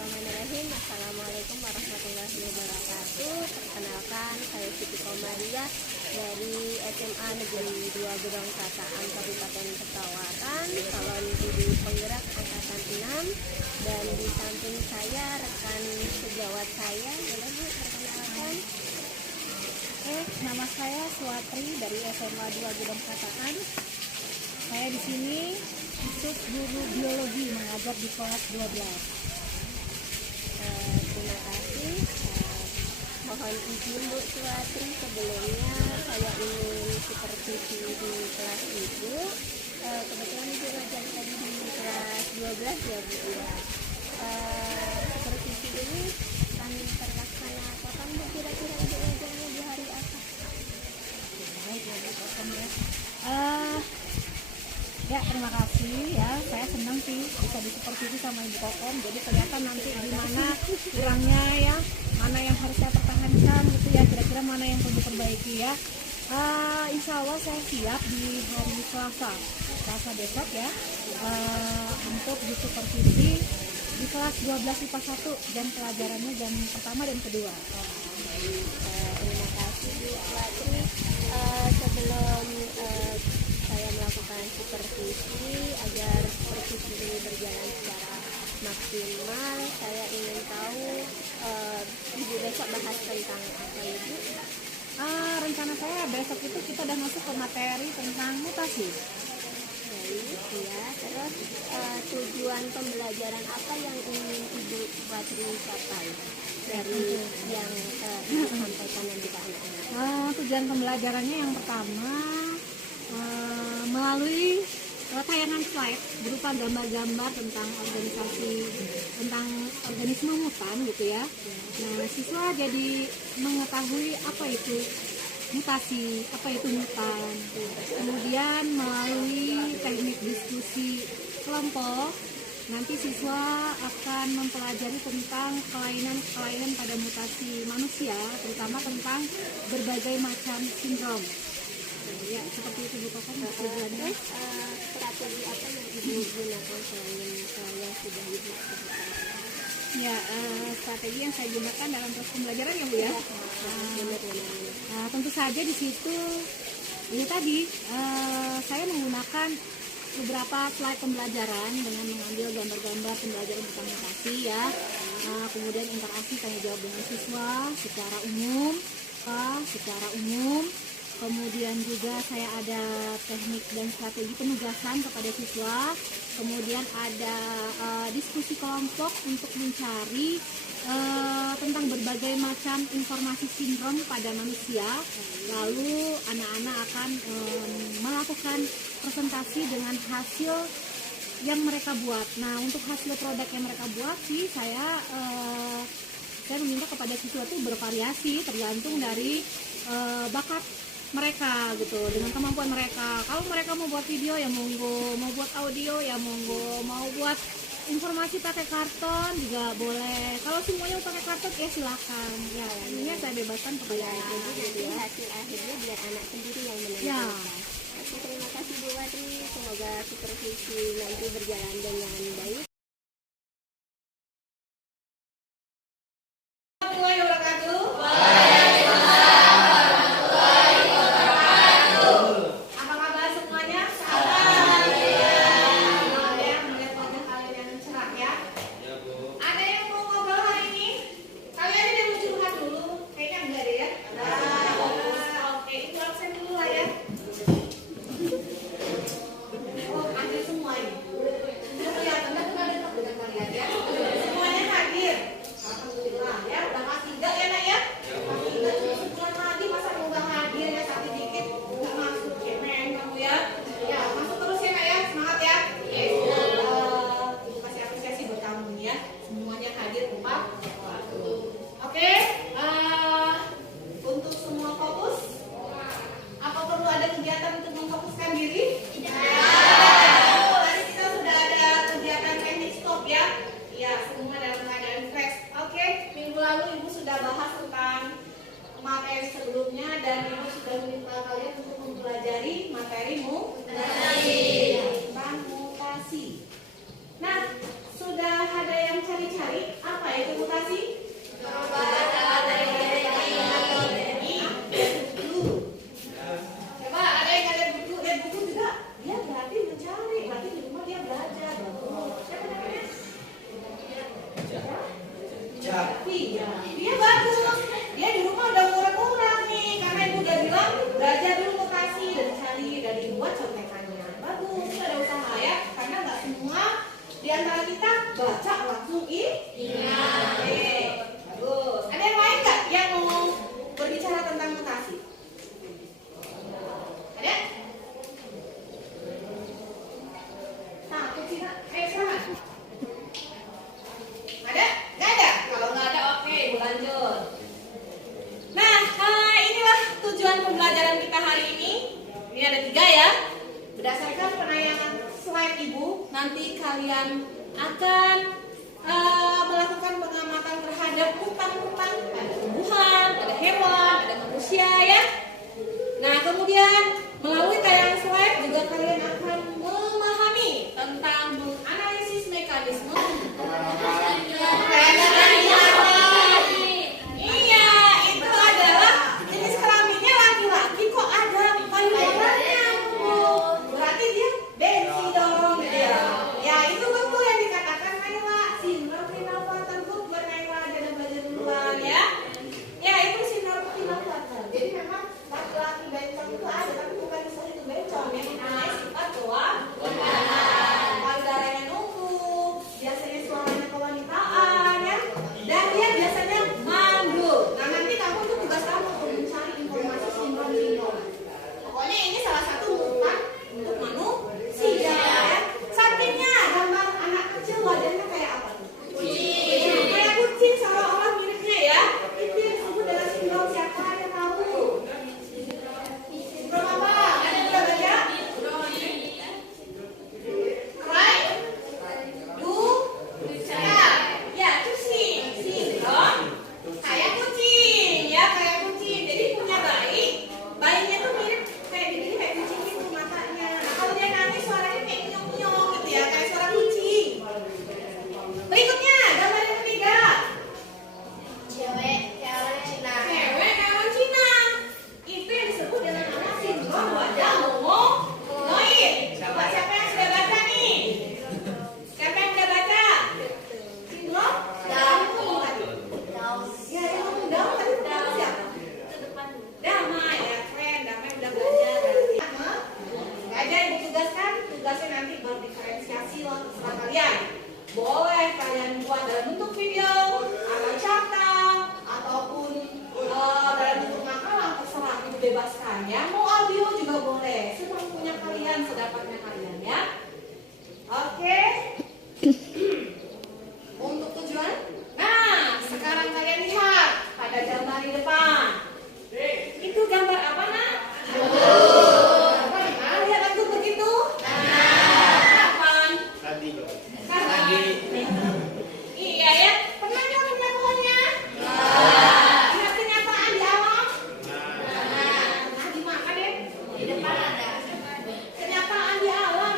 Bismillahirrahmanirrahim. Assalamualaikum warahmatullahi wabarakatuh. Perkenalkan, saya Siti Komariah dari SMA Negeri 2 Gedong Kataan Kabupaten Pesawaran, calon guru penggerak angkatan 6. Dan di samping saya rekan sejawat saya. Boleh Bu perkenalkan? Nama saya Suwatri dari SMA 2 Gedong Kataan. Saya di sini untuk guru biologi mengajar di kelas 12. Terima kasih. Mohon izin Bu Suwatri, sebelumnya saya ingin supervisi di kelas Ibu. Kebetulan Ibu ngajar tadi di kelas 12 ya Bu ya. Supervisi ini akan terlaksana kapan Bu, kira-kira Ibu ngajarnya di hari apa? Baik ya Bu, ya terima kasih ya, saya senang sih bisa disupervisi sama Ibu Kokom, jadi kelihatan nanti di mana kurangnya ya, mana yang harus saya pertahankan gitu ya, kira-kira mana yang perlu diperbaiki ya. Insya Allah saya siap di hari Selasa besok ya, untuk disupervisi di kelas 12 IPA 1 dan pelajarannya jam pertama dan kedua. Terima kasih Bu Suwatri. Sebelum saya melakukan supervisi agar supervisi ini berjalan secara maksimal, saya ingin tahu Ibu besok bahas tentang apa Ibu? Rencana saya besok itu kita udah masuk ke materi tentang mutasi. Baik ya, terus tujuan pembelajaran apa yang ingin Ibu Suwatri capai dari yang disampaikan nanti ke anak-anak? Tujuan pembelajarannya yang pertama, melalui tayangan slide berupa gambar-gambar tentang organisme mutan gitu ya. Nah, siswa jadi mengetahui apa itu mutasi, apa itu mutan. Kemudian melalui teknik diskusi kelompok, nanti siswa akan mempelajari tentang kelainan pada mutasi manusia, terutama tentang berbagai macam sindrom. Ya, seperti itu Bu Kokom. Terus strategi apa yang Ibu gunakan selain yang sudah Ibu sebutkan? Ya, strategi yang saya gunakan dalam proses pembelajaran ya Bu ya. Tentu saja di situ ini tadi saya menggunakan beberapa slide pembelajaran dengan mengambil gambar-gambar pembelajaran tentang mutasi ya. Kemudian interaksi tanya jawab dengan siswa secara umum. Kemudian juga saya ada teknik dan strategi penugasan kepada siswa. Kemudian ada diskusi kelompok untuk mencari tentang berbagai macam informasi sindrom pada manusia. Lalu anak-anak akan melakukan presentasi dengan hasil yang mereka buat. Nah, untuk hasil produk yang mereka buat sih saya meminta kepada siswa itu bervariasi tergantung dari bakat mereka gitu, dengan kemampuan mereka. Kalau mereka mau buat video ya monggo, mau buat audio ya monggo, mau buat informasi pakai karton juga boleh. Kalau semuanya pakai karton ya silakan. Ya, ini saya bebaskan kepada anak-anak gitu ya. Hasil akhirnya biar anak sendiri yang menentukan. Ya. Oke, terima kasih Bu Watri. Semoga supervisi nanti berjalan dengan baik. Materi sebelumnya dan Ibu sudah meminta kalian untuk mempelajari materi mutasi. Nah, sudah ada yang cari-cari apa Iya, dia bagus. Dia di rumah udah kurang-kurang nih, karena ibu udah bilang belajar dulu mutasi dan cari dan dibuat contekannya. Bagus, itu ada usaha ya, karena nggak semua di antara kita baca langsung iya. Oke, bagus. Ada yang lain nggak yang mau berbicara tentang mutasi? Ada? Takut sih, Nak. Ayo silakan. Ada? Nggak ada? Kalau nggak ada, oke, ibu lanjut. Nah, inilah tujuan pembelajaran kita hari ini. Ini ada 3 ya. Berdasarkan penayangan slide ibu, nanti kalian akan melakukan pengamatan terhadap hutan-hutan, ada tumbuhan, ada hewan, ada manusia ya. Nah, kemudian melalui tayangan slide juga kalian akan memahami tentang menganalisis mekanisme. Iya, itu adalah jenis kelaminnya laki-laki kok ada payudaranya. Berarti dia bensi dong gitu ya. Ya itu betul yang dikatakan Naila, sindrom Klinefelter Buchner. Naila jangan belajar duluan ya. Ya itu sindrom Klinefelter. Jadi memang laki-laki bencong itu ada, tapi bukan bisa itu bencong ya, mempunyai sifat doang. Payudaranya nunggu, biasanya suaranya kewanitaan ya, dan dia biasanya mandul. Nah nanti kamu tuh tugas kamu untuk mencari informasi sindrom. Pokoknya ini salah satu mutan untuk manusia ya. Sampingnya gambar anak kecil wajahnya kayak apa tuh? Kucing. Kayak kucing seolah-olah miripnya ya. Itu yang disebut dengan sindrom siapa yang tahu? Sindrom apa? Ada udah baca? Right? Ya, kucing. Sindrom kayak kucing ya, kayak kucing. Jadi punya bayi, bayinya tuh mirip kayak begini, kayak kucing itu matanya. Nah, kalau dia nangis suaranya kayak nyong-nyong gitu ya, kayak suara kucing. Berikutnya, gambar yang ketiga. Cewek kawan Cina. Itu yang disebut dengan nama sindrom wajah momonoid. Coba siapa yang sudah baca nih? Siapa yang sudah baca? Sindrom Down tadi. Ya, yang ngomong Down tadi pertama siapa? Damai ya, keren. Damai udah belajar berarti. Nggak ada yang ditugaskan, tugasnya nanti berdiferensiasi lah terserah kalian. Boleh kalian buat dalam bentuk video, atau cerita, ataupun dalam bentuk makalah, terserah dibebaskan ya. Mau audio juga boleh, semampunya kalian, sedapatnya kalian ya. Oke. Untuk tujuan, nah sekarang kalian lihat pada gambar di depan. Itu gambar apa nak? Nah, lihat aku begitu. Kapan? Kapan? Iya ya. Pernah nggak punya pohonnya? Lihat kenyataan di alam. Nah, di mana deh? Di depan ada. Kenyataan di alam.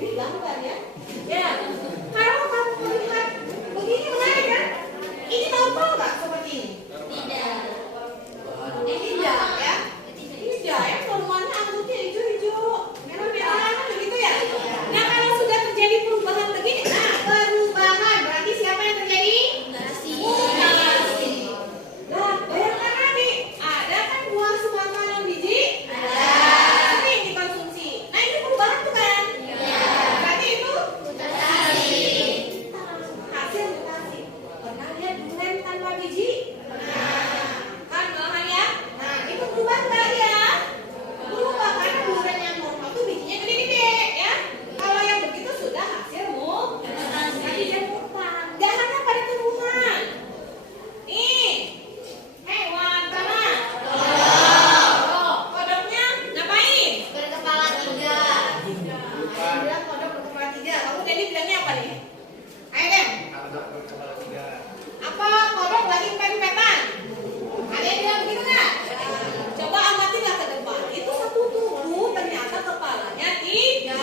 Ini gambar ya. Ya. Kalau kamu melihat begini menarik kan? Ini normal nggak seperti ini? Tidak ya. Tidak ya. Formanya anggutnya hijau-hijau, merah-merah begitu ya. Nah kalau sudah terjadi perubahan begini, nah perubahan berarti siapa yang terjadi? Mutasi. Nah bayangkan tadi ada kan buah semangka dan biji? Ada. Sering dikonsumsi. Nah ini perubahan tuh kan? Berarti itu mutasi. Hasil mutasi. Pernah lihat durian tanpa biji? Kan belahan ya? Nah itu berubah nggak ya? Berubah karena durian yang normal tuh bijinya gede-gede ya. Kalau yang begitu sudah hasil mutasi dan mutan. Gak hanya pada tumbuhan. Nih hewan mana? Kodoknya ngapain? Berkepala 3. Yang bilang kodok berkepala 3. Kamu tadi bilangnya apa nih? Ayo Dem. Apa kodok lagi pet-petan? Ada yang bilang begitu nggak? Coba amatilah ke depan. Itu satu tubuh ternyata kepalanya 3.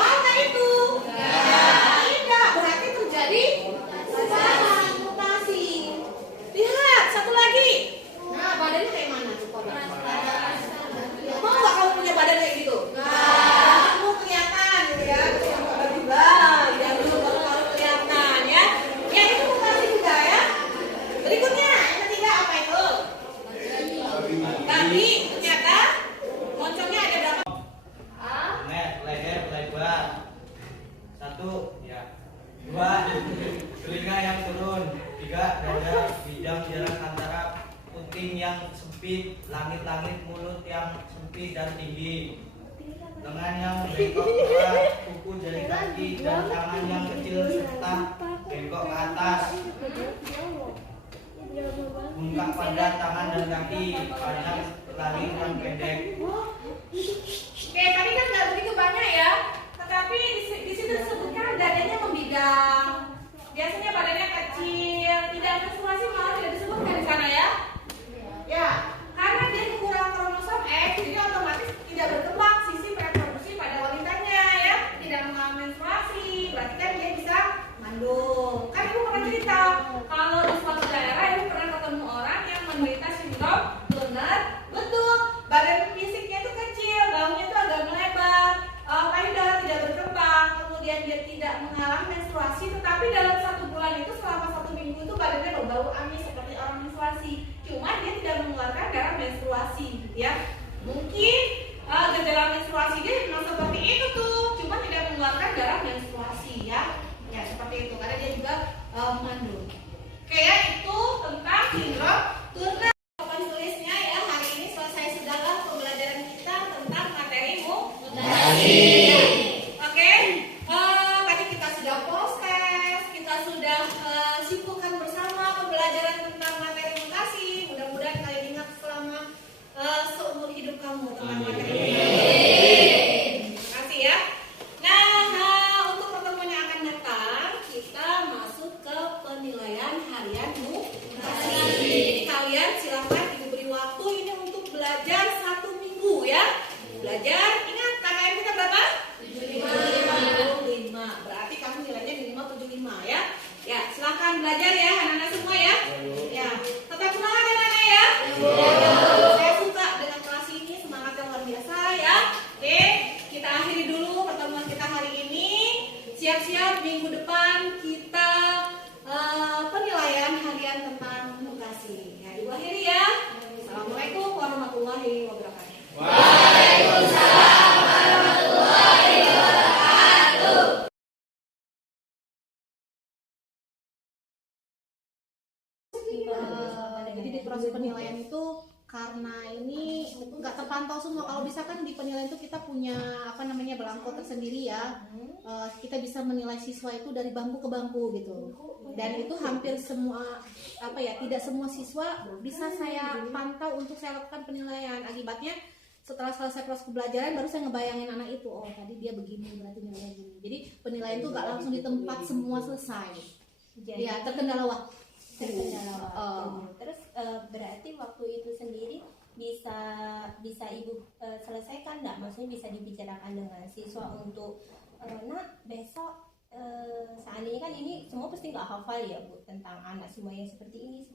Mana itu? Tidak. Berarti terjadi mutasi. Lihat satu lagi. Nah badannya kayak mana tuh kodok? Mau nggak kamu punya badan kayak gitu? Kamu kelihatan gitu ya. Yang kodok juga. Yang belum baru kelihatan ya. Yang itu Juga dada bidang jarak antara puting yang sempit, langit-langit mulut yang sempit dan tinggi, lengan yang bengkok keras, kuku jari kaki dan tangan yang kecil serta bengkok ke atas, bengkak pada tangan dan kaki, panjang lari dan pendek. Oke, tadi kan nggak begitu banyak ya, tetapi di situ disebutkan dadanya membidang. Biasanya badannya kecil, tidak menstruasi malah tidak disebutkan di sana ya. Ya, karena dia kekurangan kromosom X, jadi otomatis tidak berkembang sistem reproduksi pada wanitanya ya, tidak mengalami menstruasi, berarti kan dia bisa mengandung. Kan ibu pernah cerita kalau di suatu daerah ibu pernah ketemu orang yang menderita sindrom Turner, betul, badan fisiknya itu kecil, daunnya itu agak melebar, payudara tidak berkembang, kemudian dia tidak mengalami menstruasi, tetapi dalam 1 bulan itu selama 1 minggu itu badannya berbau amis seperti orang menstruasi. Cuma dia tidak mengeluarkan darah menstruasi, gitu ya. Mungkin gejala menstruasi dia memang seperti itu tuh, cuma tidak mengeluarkan darah menstruasi ya. Ya seperti itu karena dia juga mengandung. Oke ya, itu tentang sindrom Turner. Papan tulisnya ya, hari ini selesai sudahlah pembelajaran kita tentang materi mutasi. Oke, tadi kita sudah proses, kita sudah simpulkan bersama pembelajaran tentang materi mutasi. Mudah-mudahan kalian ingat selama seumur hidup kamu tentang materi mutasi. Terima kasih ya. Nah, untuk pertemuan yang akan datang, kita masuk ke penilaian harian mutasi. Jadi kalian silakan diberi waktu ini untuk belajar 1 minggu ya. Belajar, ingat KKM kita berapa? 75. Berarti kamu nilainya minimal 75 ya. Ya, silakan belajar ya anak-anak semua ya. Ya, tetap semangat ya anak ya. Saya suka dengan kelas ini, semangatnya luar biasa ya. Oke, kita akhiri dulu pertemuan kita hari ini. Siap-siap minggu depan kita penilaian harian tentang mutasi. Ya, ibu akhiri ya. Assalamualaikum warahmatullahi wabarakatuh. Jadi di proses penilaian itu karena ini nggak terpantau semua. Kalau bisa kan di penilaian itu kita punya belangko tersendiri ya. Kita bisa menilai siswa itu dari bangku ke bangku gitu. Dan itu hampir semua tidak semua siswa bisa saya pantau untuk saya lakukan penilaian. Akibatnya setelah selesai proses pembelajaran baru saya ngebayangin anak itu, oh tadi dia begini berarti nilainya gini. Jadi penilaian itu nggak langsung di tempat semua selesai. Jadi, ya terkendala waktu. Terus berarti waktu itu sendiri bisa ibu selesaikan nggak? Maksudnya bisa dibicarakan dengan siswa untuk nak besok seandainya kan ini semua pasti nggak hafal ya Bu tentang anak semua yang seperti ini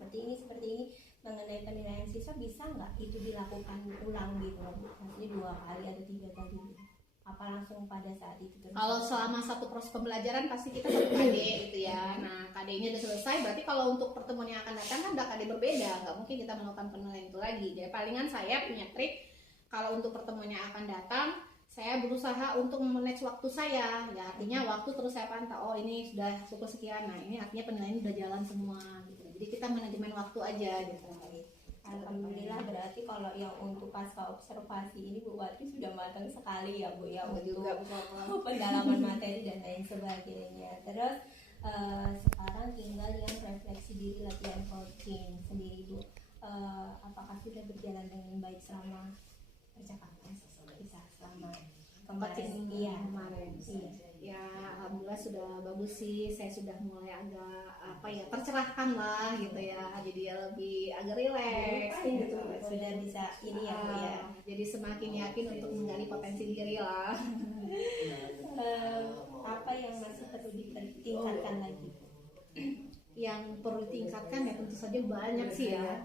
mengenai penilaian siswa, bisa nggak itu dilakukan ulang gitu, maksudnya 2 kali atau 3 kali gitu? Apa langsung pada saat itu terus? Kalau selama satu proses pembelajaran pasti kita satu KD gitu ya. Nah KD-nya udah selesai, berarti kalau untuk pertemuan yang akan datang kan udah KD berbeda, nggak mungkin kita melakukan penilaian itu lagi. Jadi palingan saya punya trik, kalau untuk pertemuan yang akan datang saya berusaha untuk memanage waktu saya, ya artinya waktu terus saya pantau, oh ini sudah pukul sekian, nah ini artinya penilaian udah jalan semua gitu. Jadi kita manajemen waktu aja gitu. Alhamdulillah, berarti kalau yang untuk pasca observasi ini Bu Wati sudah matang sekali ya Bu ya untuk pendalaman materi dan lain sebagainya. Terus sekarang tinggal yang refleksi diri, latihan coaching sendiri Bu. Apakah sudah berjalan dengan baik selama percakapan kita selama kemarin? Iya, kemarin. Iya. Ya alhamdulillah sudah bagus sih, saya sudah mulai agak tercerahkan lah gitu ya, jadi ya lebih agak rileks gitu. Sudah bisa ini ya Bu ya. Jadi semakin yakin untuk menggali potensi diri lah. Apa yang masih perlu ditingkatkan lagi? Yang perlu ditingkatkan ya tentu saja banyak sih ya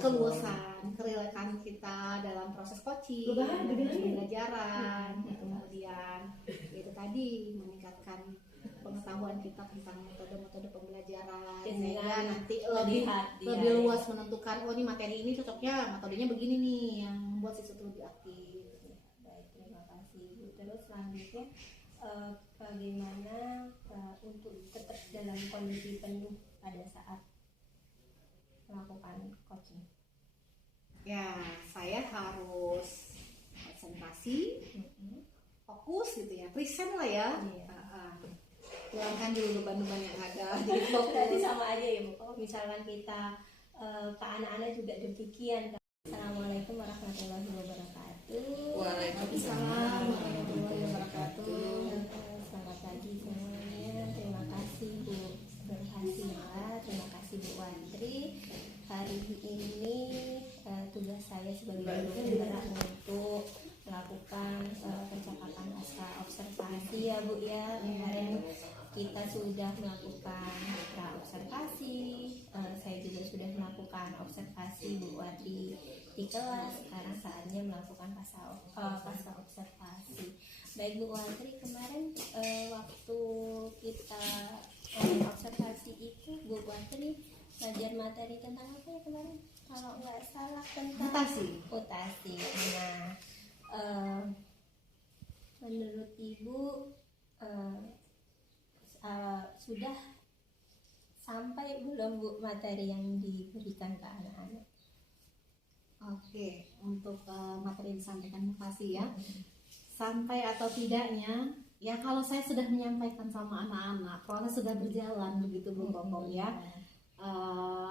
keluasan, kerileksan kita dalam proses coaching, pembelajaran, kemudian itu tadi meningkatkan pengetahuan kita tentang metode-metode pembelajaran sehingga nanti lebih luas menentukan, oh ini materi ini cocoknya metodenya begini nih yang membuat siswa lebih aktif. Baik, terima kasih Bu. Terus selanjutnya bagaimana untuk tetap dalam kondisi penuh pada saat melakukan coaching. Ya, saya harus konsentrasi, fokus gitu ya, present lah ya. Iya. Hilangkan dulu beban-beban yang ada. Jadi Berarti fokus. sama aja ya Bu. Kalau misalkan kita ke anak-anak juga demikian. Assalamualaikum warahmatullahi wabarakatuh. Waalaikumsalam warahmatullahi wabarakatuh. Selamat pagi semuanya. Terima kasih Bu Berhasila, terima kasih Bu Wandri. Hari ini tugas saya sebagai guru adalah untuk melakukan percakapan pasca observasi ya Bu ya. Kemarin kita sudah melakukan pra observasi, saya juga sudah melakukan observasi Bu Wandri di kelas. Sekarang saatnya melakukan pasca observasi. Baik Bu Wandri, kemarin waktu kita observasi itu Bu Wandri belajar materi tentang apa ya kemarin? Kalau nggak salah tentang mutasi. Nah, menurut Ibu sudah sampai belum Bu materi yang diberikan ke anak-anak? Oke, untuk materi yang disampaikan mutasi ya, sampai atau tidaknya, ya kalau saya sudah menyampaikan sama anak-anak, proses sudah berjalan begitu Bu Koko ya.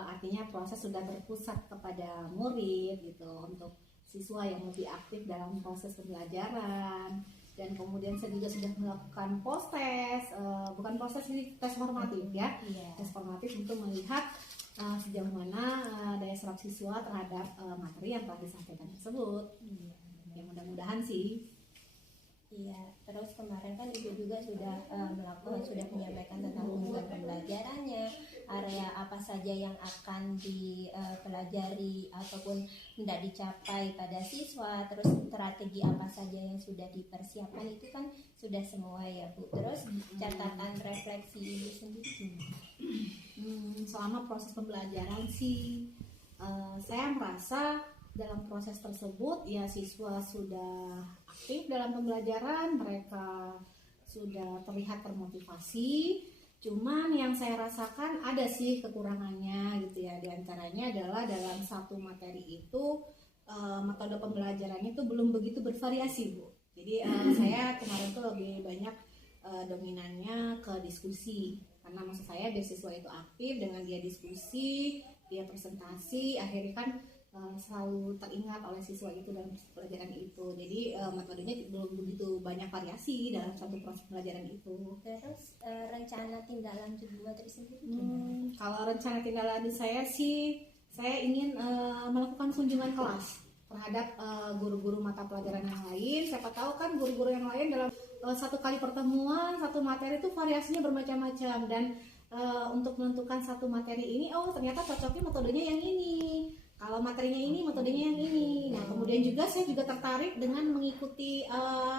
Artinya proses sudah berpusat kepada murid gitu, untuk siswa yang lebih aktif dalam proses pembelajaran. Dan kemudian saya juga sudah melakukan post test, bukan post test ini, tes formatif ya, tes formatif untuk melihat sejauh mana daya serap siswa terhadap materi yang telah disampaikan tersebut. Ya mudah-mudahan sih. Iya, terus kemarin kan Ibu juga sudah sudah menyampaikan tentang tujuan pembelajarannya, area apa saja yang akan dipelajari ataupun tidak dicapai pada siswa, terus strategi apa saja yang sudah dipersiapkan, itu kan sudah semua ya Bu. Terus catatan refleksi Ibu sendiri. Selama proses pembelajaran sih, saya merasa dalam proses tersebut ya siswa sudah aktif dalam pembelajaran, mereka sudah terlihat termotivasi. Cuman yang saya rasakan ada sih kekurangannya gitu ya. Di antaranya adalah dalam satu materi itu metode pembelajarannya itu belum begitu bervariasi Bu. Jadi saya kemarin tuh lebih banyak dominannya ke diskusi, karena maksud saya biar siswa itu aktif, dengan dia diskusi, dia presentasi, akhirnya kan selalu teringat oleh siswa itu dalam pelajaran itu. Jadi metodenya belum begitu banyak variasi dalam satu proses pelajaran itu. Terus rencana tindak lanjut Bu Wandri sendiri? Kalau rencana tindak lanjut saya sih, saya ingin melakukan kunjungan kelas terhadap guru-guru mata pelajaran yang lain. Siapa tahu kan guru-guru yang lain dalam satu kali pertemuan satu materi itu variasinya bermacam-macam, dan untuk menentukan satu materi ini, oh ternyata cocoknya metodenya yang ini. Kalau materinya ini, metodenya yang ini. Nah, kemudian juga saya juga tertarik dengan mengikuti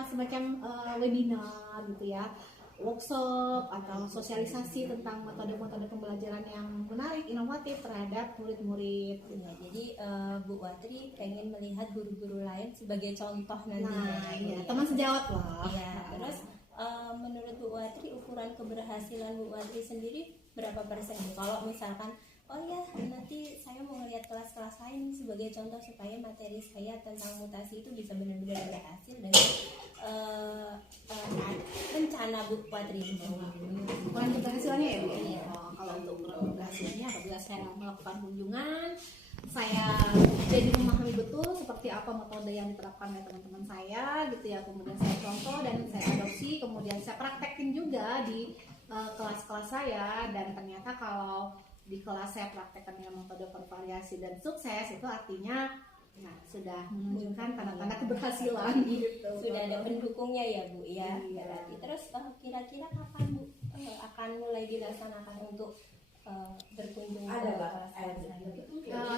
semacam webinar gitu ya, workshop atau sosialisasi tentang metode-metode pembelajaran yang menarik, inovatif terhadap murid-murid. Ya, jadi Bu Wandri pengen melihat guru-guru lain sebagai contoh nantinya. Nah, iya, teman sejawat lah. Iya, terus menurut Bu Wandri ukuran keberhasilan Bu Wandri sendiri berapa persen? Kalau misalkan oh ya, nanti saya mau ngeliat kelas-kelas lain sebagai contoh supaya materi saya tentang mutasi itu bisa benar-benar berhasil, dan rencana Bu Wandri. Ukuran keberhasilannya ya Bu? Iya. Kalau untuk ukuran keberhasilannya, apabila saya melakukan kunjungan, saya jadi memahami betul seperti apa metode yang diterapkan oleh teman-teman saya gitu ya, kemudian saya contoh dan saya adopsi, kemudian saya praktekin juga di kelas-kelas saya, dan ternyata kalau di kelas saya praktekkan dengan metode bervariasi dan sukses, itu artinya ya, sudah menunjukkan tanda-tanda keberhasilan gitu. Sudah ada pendukungnya ya Bu ya. Iya. Berarti. Terus kira-kira kapan Bu akan mulai dilaksanakan untuk berkunjung ke kelas?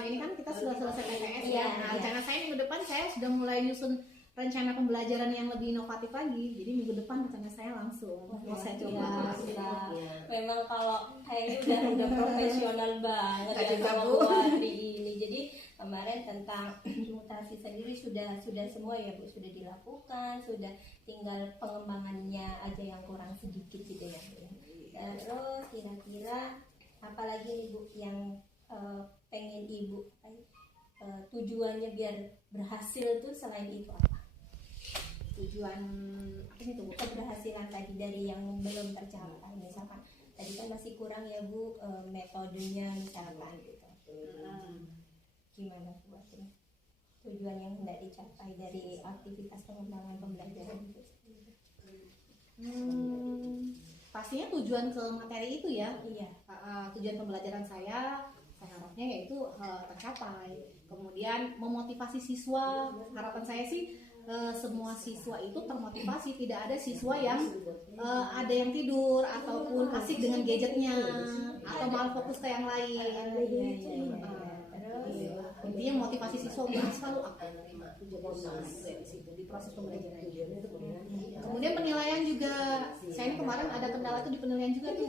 Ini kan kita sudah selesai PTS Iya, ya. Nah, rencana saya minggu depan saya sudah mulai nyusun rencana pembelajaran yang lebih inovatif lagi. Jadi minggu depan rencana saya langsung mau saya coba. Memang kalau kayaknya udah profesional banget Nggak ya juga, sama Bu. Bu Wandri ini. Jadi kemarin tentang mutasi sendiri sudah semua ya Bu, sudah dilakukan, sudah tinggal pengembangannya aja yang kurang sedikit gitu ya Bu. Terus kira-kira apalagi nih Bu yang pengen Ibu tujuannya biar berhasil tuh selain itu apa? Tujuan ini tuh Bu, keberhasilan tadi dari yang belum tercapai, misalkan tadi kan masih kurang ya Bu metodenya misalkan gitu. Gimana buat ini tujuan yang tidak dicapai dari aktivitas pengembangan pembelajaran itu? Pastinya tujuan ke materi itu ya. Iya. Tujuan pembelajaran saya harapnya yaitu tercapai. Kemudian memotivasi siswa, harapan saya sih semua siswa itu termotivasi, tidak ada siswa yang ada yang tidur ataupun asik dengan gadgetnya atau malah fokus ke yang lain. Intinya motivasi siswa untuk selalu aktif di proses pembelajaran. Kemudian penilaian juga, saya ini kemarin ada kendala tuh di penilaian juga tuh.